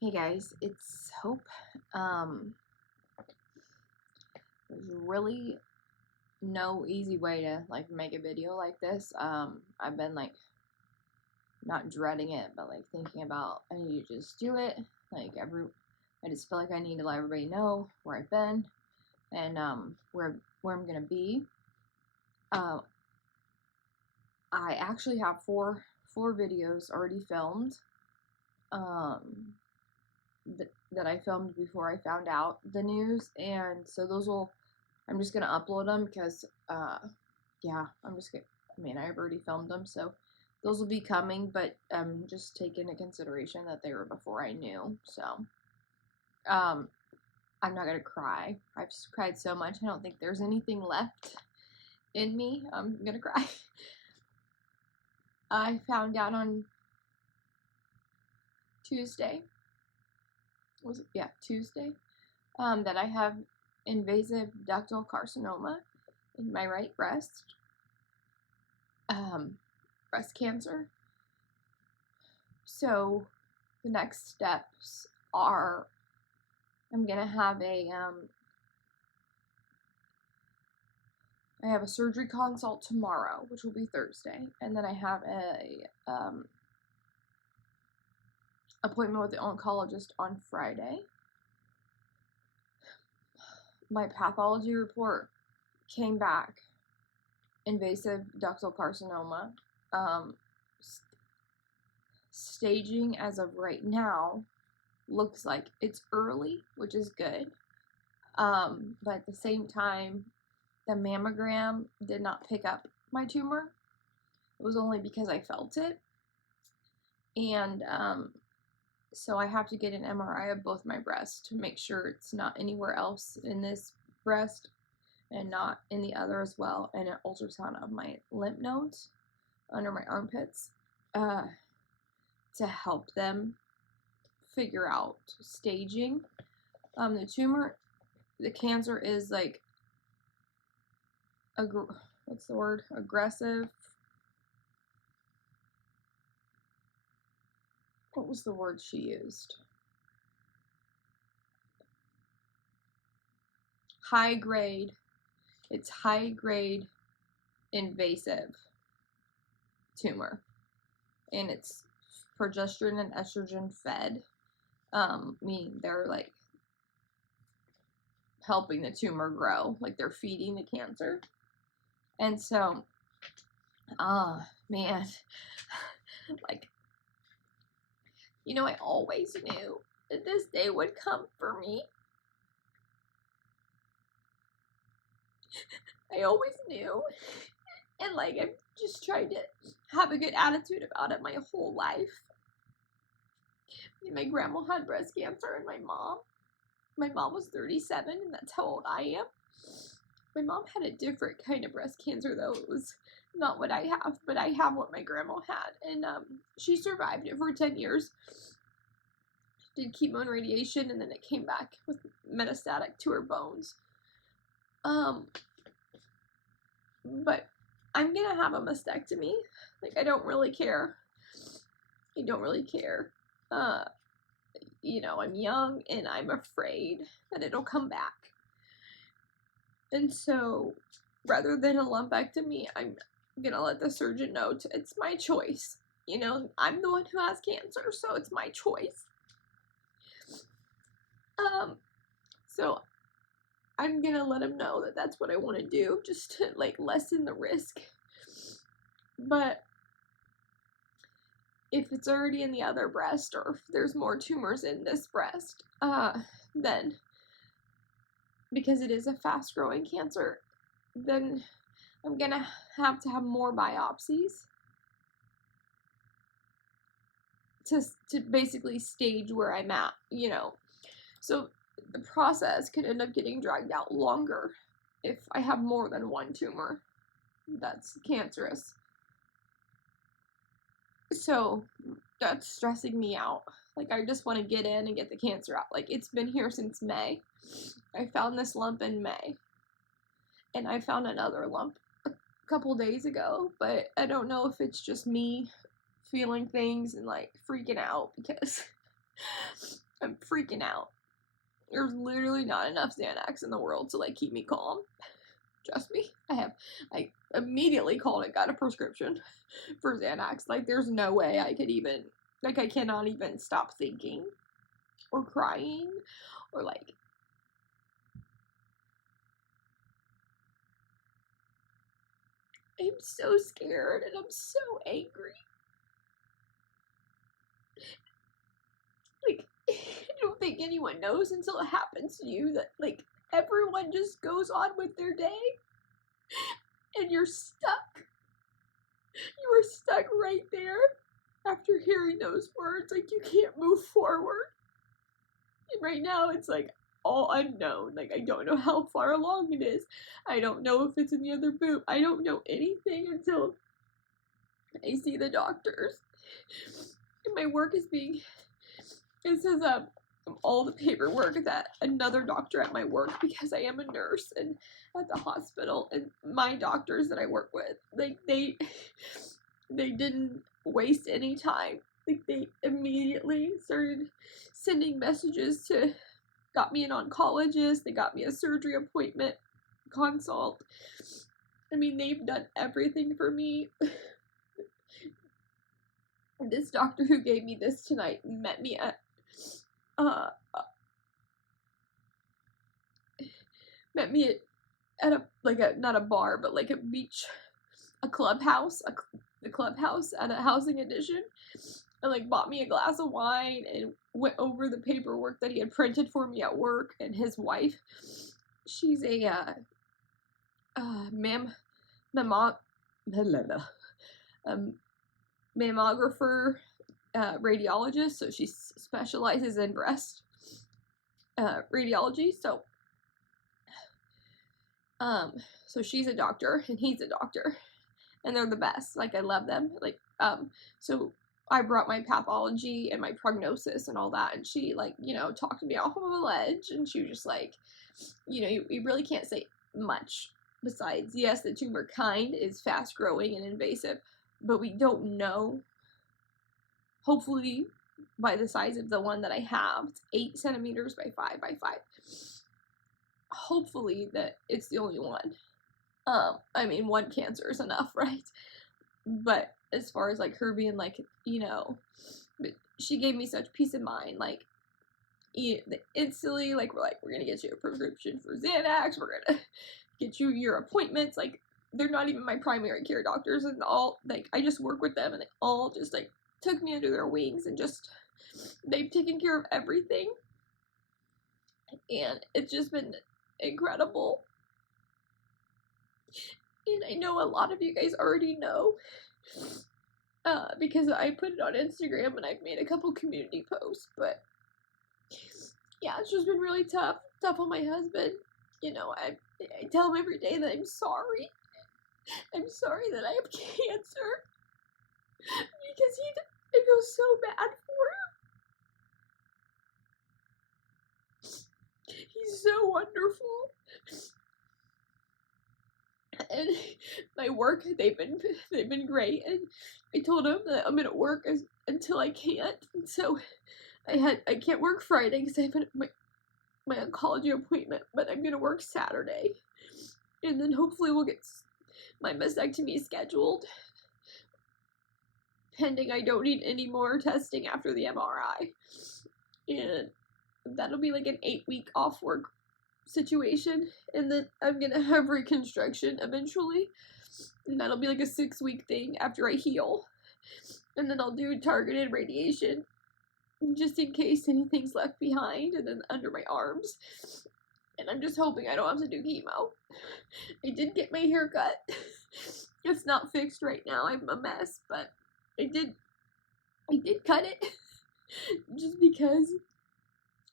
Hey guys, it's Hope. There's really no easy way to make a video like this. I've been not dreading it, but thinking about I need to just do it. I just feel like I need to let everybody know where I've been and where I'm gonna be. Uh, I actually have four videos already filmed. That I filmed before I found out the news, and so I'm just gonna upload them because yeah, I've already filmed them, so those will be coming, but just take into consideration that they were before I knew. So I'm not gonna cry. I've just cried so much, I don't think there's anything left in me. I'm gonna cry. I found out on Tuesday. Tuesday? That I have invasive ductal carcinoma in my right breast. Breast cancer. So the next steps are I'm gonna have I have a surgery consult tomorrow, which will be Thursday, and then I have a appointment with the oncologist on Friday. My pathology report came back invasive ductal carcinoma. Staging as of right now looks like it's early, which is good. But at the same time, the mammogram did not pick up my tumor. It was only because I felt it. And so I have to get an MRI of both my breasts to make sure it's not anywhere else in this breast and not in the other as well, and an ultrasound of my lymph nodes under my armpits to help them figure out staging. The cancer is what's the word? Aggressive. What was the word she used? High grade. It's high grade invasive tumor, and it's progesterone and estrogen fed. Meaning they're helping the tumor grow, they're feeding the cancer. And so, man, I always knew that this day would come for me. I always knew. And I've just tried to have a good attitude about it my whole life. My grandma had breast cancer, and my mom was 37, and that's how old I am. My mom had a different kind of breast cancer, though. It was not what I have, but I have what my grandma had, and she survived it for 10 years. Did chemo and radiation, and then it came back with metastatic to her bones. But I'm gonna have a mastectomy. I don't really care. I don't really care. I'm young, and I'm afraid that it'll come back. And so, rather than a lumpectomy, I'm gonna let the surgeon know it's my choice. I'm the one who has cancer, so it's my choice. So I'm gonna let him know that that's what I want to do, just to lessen the risk. But if it's already in the other breast, or if there's more tumors in this breast, then because it is a fast-growing cancer, then I'm gonna have to have more biopsies to basically stage where I'm at, So the process could end up getting dragged out longer if I have more than one tumor that's cancerous. So that's stressing me out. I just want to get in and get the cancer out. It's been here since May. I found this lump in May. And I found another lump a couple days ago, but I don't know if it's just me feeling things and freaking out, because I'm freaking out. There's literally not enough Xanax in the world to like keep me calm. Trust me. I immediately called and got a prescription for Xanax. Like there's no way I could even, like I cannot even stop thinking or crying or like I'm so scared and I'm so angry. Like, I don't think anyone knows until it happens to you that, like, everyone just goes on with their day and you're stuck. You are stuck right there after hearing those words. Like, you can't move forward. And right now, it's like all unknown. Like, I don't know how far along it is. I don't know if it's in the other boob. I don't know anything until I see the doctors. And my work is being, it says, all the paperwork that another doctor at my work, because I am a nurse and at the hospital, and my doctors that I work with, like, they didn't waste any time. Like, they immediately started sending messages to, got me an oncologist, they got me a surgery appointment, consult. I mean, they've done everything for me. This doctor who gave me this tonight met me at at a, like a, not a bar, but like a beach, a clubhouse, the clubhouse at a housing edition, and like bought me a glass of wine and went over the paperwork that he had printed for me at work. And his wife, she's a mammographer, radiologist, so she specializes in breast radiology. So she's a doctor and he's a doctor, and they're the best. Like, I love them. Like, so I brought my pathology and my prognosis and all that, and she, like, you know, talked me off of a ledge, and she was just like, you know, you really can't say much besides, yes, the tumor kind is fast growing and invasive, but we don't know. Hopefully, by the size of the one that I have, it's 8 centimeters by 5 by 5. Hopefully that it's the only one. I mean, one cancer is enough, right? But as far as like her being like, you know, she gave me such peace of mind. Like, instantly, like, we're gonna get you a prescription for Xanax. We're gonna get you your appointments. Like, they're not even my primary care doctors, and all, like, I just work with them, and they all just like took me under their wings and just, they've taken care of everything, and it's just been incredible. And I know a lot of you guys already know, because I put it on Instagram and I've made a couple community posts, but yeah, it's just been really tough on my husband. You know, I tell him every day that I'm sorry. I'm sorry that I have cancer, because I feel so bad for him. He's so wonderful. And my work, they've been great, and I told him that I'm gonna work until I can't. And so I can't work Friday because I have my oncology appointment, but I'm gonna work Saturday, and then hopefully we'll get my mastectomy scheduled, pending I don't need any more testing after the MRI, and that'll be like an 8-week off work situation, and then I'm gonna have reconstruction eventually, and that'll be like a 6-week thing after I heal, and then I'll do targeted radiation just in case anything's left behind, and then under my arms, and I'm just hoping I don't have to do chemo. I did get my hair cut. It's not fixed right now. I'm a mess, but I did cut it just because,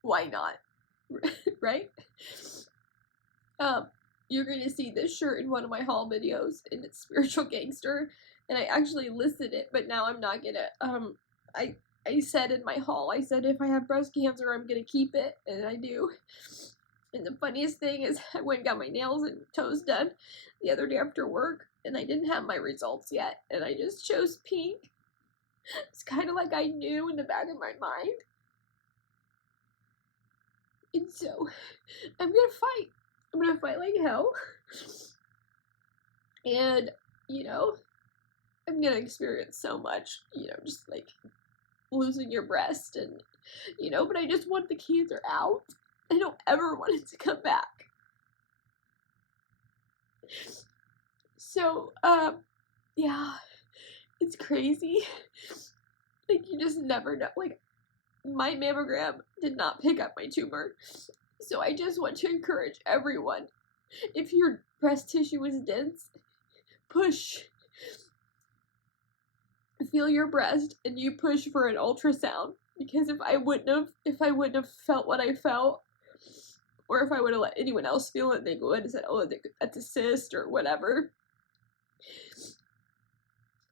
why not? Right? You're gonna see this shirt in one of my haul videos, and it's Spiritual Gangster, and I actually listed it, but now I'm not gonna, I said in my haul, I said if I have breast cancer, I'm gonna keep it, and I do. And the funniest thing is, I went and got my nails and toes done the other day after work, and I didn't have my results yet, and I just chose pink. It's kind of like I knew in the back of my mind. And so I'm gonna fight. I'm gonna fight like hell. And, you know, I'm gonna experience so much, you know, just like losing your breast and, you know, but I just want the cancer out. I don't ever want it to come back. So, yeah, it's crazy. Like, you just never know. Like, my mammogram did not pick up my tumor. So I just want to encourage everyone, if your breast tissue is dense, push. Feel your breast and you push for an ultrasound. Because if I wouldn't have felt what I felt, or if I would have let anyone else feel it, they would have said, oh, that's a cyst or whatever.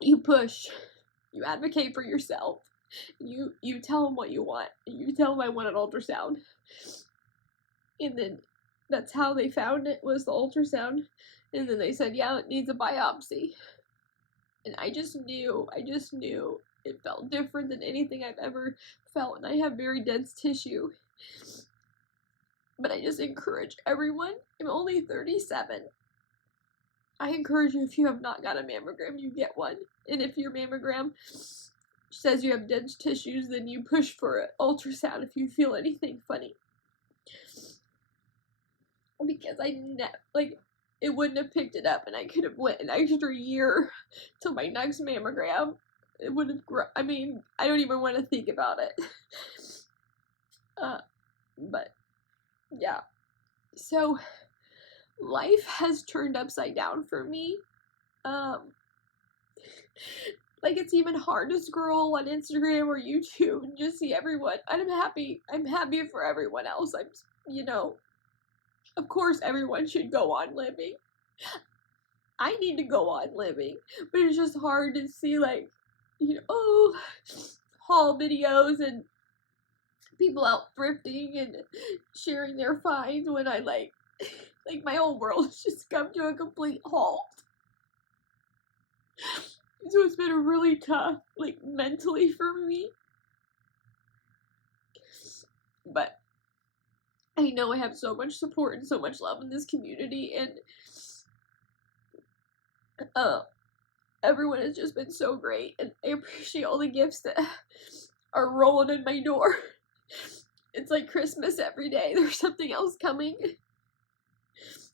You push. You advocate for yourself. You tell them what you want. You tell them I want an ultrasound. And then that's how they found it, was the ultrasound. And then they said, yeah, it needs a biopsy. And I just knew it felt different than anything I've ever felt. And I have very dense tissue. But I just encourage everyone. I'm only 37. I encourage you, if you have not got a mammogram, you get one. And if your mammogram says you have dense tissues, then you push for an ultrasound if you feel anything funny. Because it wouldn't have picked it up, and I could have went an extra year till my next mammogram. It would have I mean, I don't even want to think about it. But yeah. So life has turned upside down for me. Like, it's even hard to scroll on Instagram or YouTube and just see everyone. And I'm happy for everyone else. You know, of course everyone should go on living. I need to go on living, but it's just hard to see, like, you know, haul videos and people out thrifting and sharing their finds when I like my whole world has just come to a complete halt. So it's been really tough, like, mentally for me. But I know I have so much support and so much love in this community, and everyone has just been so great, and I appreciate all the gifts that are rolling in my door. It's like Christmas every day. There's something else coming.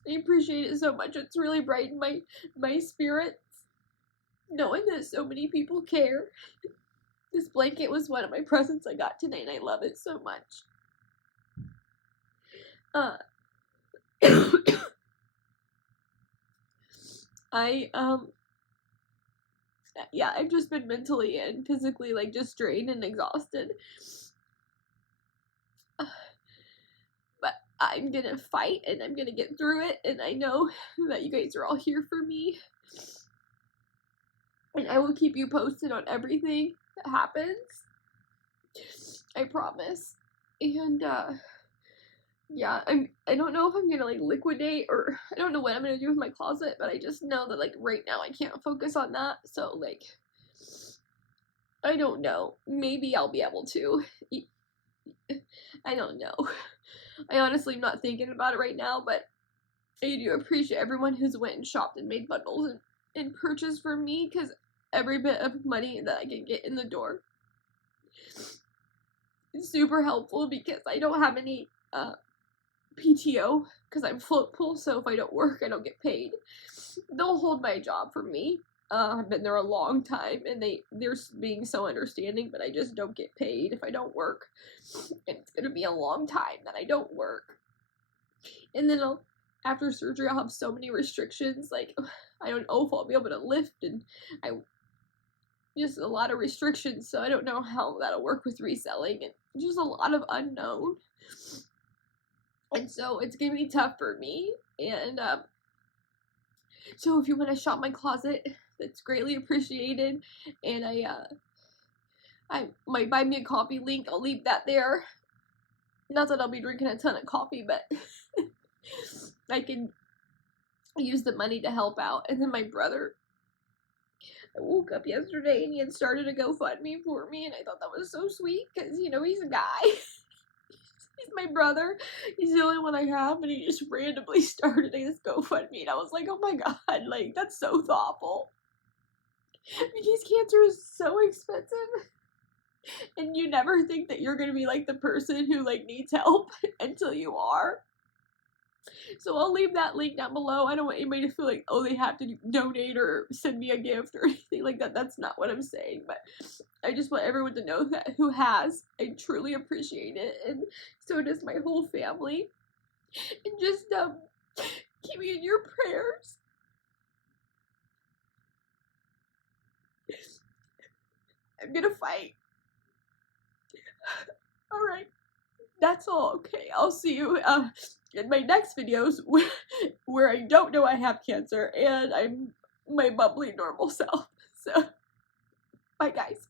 I appreciate it so much. It's really brightened my spirits, knowing that so many people care. This blanket was one of my presents I got today, and I love it so much. Yeah, I've just been mentally and physically, like, just drained and exhausted. But I'm gonna fight, and I'm gonna get through it, and I know that you guys are all here for me. And I will keep you posted on everything that happens. I promise. And, yeah, I don't know if I'm gonna, like, liquidate, or I don't know what I'm gonna do with my closet, but I just know that, like, right now I can't focus on that, so, like, I don't know. Maybe I'll be able to. I don't know. I honestly am not thinking about it right now, but I do appreciate everyone who's went and shopped and made bundles and purchased for me, because every bit of money that I can get in the door is super helpful, because I don't have any, PTO, because I'm float pool, so if I don't work, I don't get paid. They'll hold my job for me. I've been there a long time, and they're being so understanding, but I just don't get paid if I don't work. And it's gonna be a long time that I don't work. And then after surgery, I'll have so many restrictions, like, I don't know if I'll be able to lift, and just a lot of restrictions, so I don't know how that'll work with reselling, and just a lot of unknown. And so it's gonna be tough for me, and so if you want to shop my closet, that's greatly appreciated. And I might buy me a coffee link. I'll leave that there. Not that I'll be drinking a ton of coffee, but I can use the money to help out. And then my brother, I woke up yesterday and he had started a GoFundMe for me, and I thought that was so sweet, because, you know, he's a guy. He's my brother. He's the only one I have, and he just randomly started this GoFundMe, and I was like, oh my god, like, that's so thoughtful. Because cancer is so expensive, and you never think that you're gonna be, like, the person who, like, needs help until you are. So I'll leave that link down below. I don't want anybody to feel like, oh, they have to donate or send me a gift or anything like that. That's not what I'm saying, but I just want everyone to know that who has. I truly appreciate it, and so does my whole family. And just keep me in your prayers. I'm gonna fight. Alright, that's all. Okay, I'll see you in my next videos where I don't know I have cancer and I'm my bubbly normal self. So, bye guys.